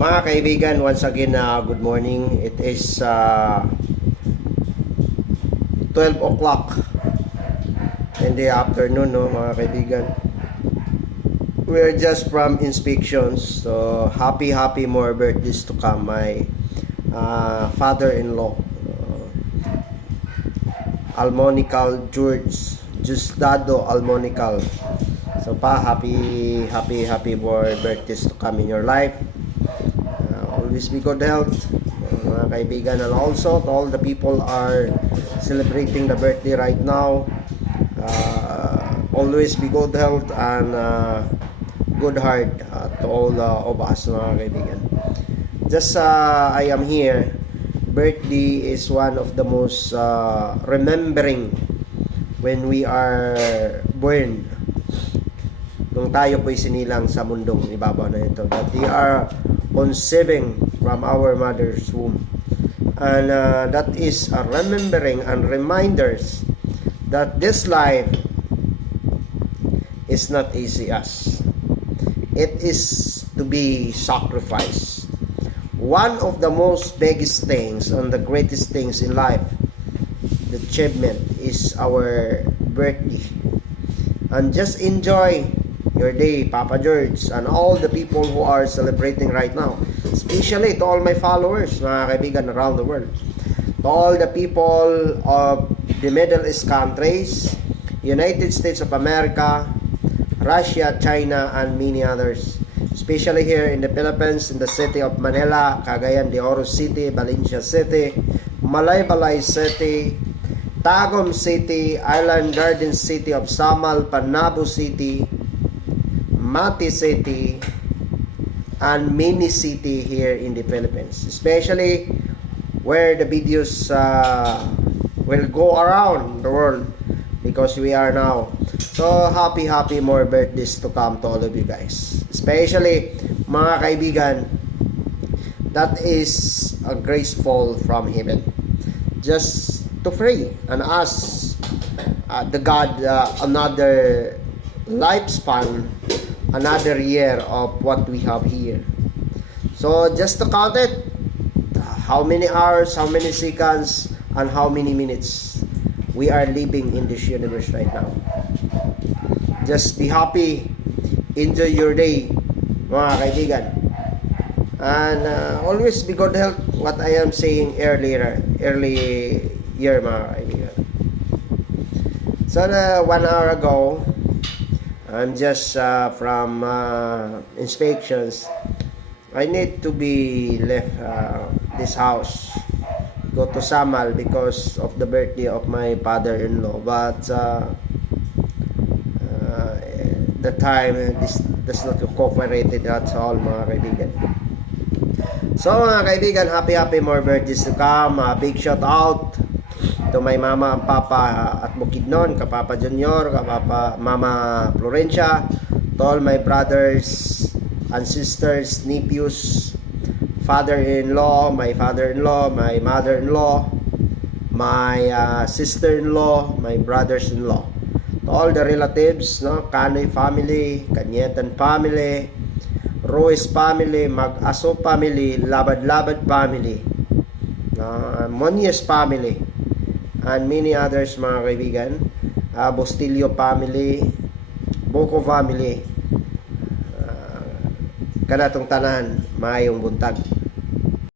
Mga kaibigan, once again, good morning. It is 12 o'clock in the afternoon, no, mga kaibigan. We're just from inspections. So, happy more birthdays to come. My father-in-law, Almonical George Justado Almonical. So happy more birthdays to come in your life. Always be good health, mga kaibigan, and also to all the people are celebrating the birthday right now. Always be good health and good heart to all of us, mga kaibigan. Just I am here. Birthday is one of the most remembering when we are born. Nung tayo po'y sinilang sa mundong ibabaw na ito, that we are conceiving from our mother's womb, and that is a remembering and reminders that this life is not easy as it is to be sacrificed. One of the most biggest things and the greatest things in life, the achievement, is our birthday. And just enjoy your day, Papa George, and all the people who are celebrating right now, especially to all my followers, mga kaibigan around the world, to all the people of the Middle East countries, United States of America, Russia, China, and many others, especially here in the Philippines, in the city of Manila, Cagayan de Oro City, Valencia City, Malaybalay City, Tagum City, Island Garden City of Samal, Panabo City, Mati City, and many city here in the Philippines, especially where the videos will go around the world, because we are now. So happy more birthdays to come to all of you guys, especially mga kaibigan that is a graceful from heaven, just to pray and ask the God another lifespan, another year of what we have here. So just to count it, how many hours, how many seconds, and how many minutes we are living in this universe right now. Just be happy, enjoy your day, mga kaibigan, and always be good health. What I am saying early year, mga kaibigan. So 1 hour ago, I'm just from inspections. I need to be left this house, go to Samal because of the birthday of my father-in-law, but the time this does not cooperate at all, mga kaibigan. So mga kaibigan, happy more birthdays to come. Big shout out to my mama and papa at Bukidnon, kapapa Junior, kapapa mama Florencia, to all my brothers and sisters, nephews, father-in-law, my father-in-law, my mother-in-law, my sister-in-law, my brothers-in-law, to all the relatives, no, Kanoy family, Kanyetan family, Ruiz family, Mag-aso family, Labad-labad family, Monies family, and many others, mga kaibigan, Bustillo family, Boko family, kanatong tanan, maayong buntag.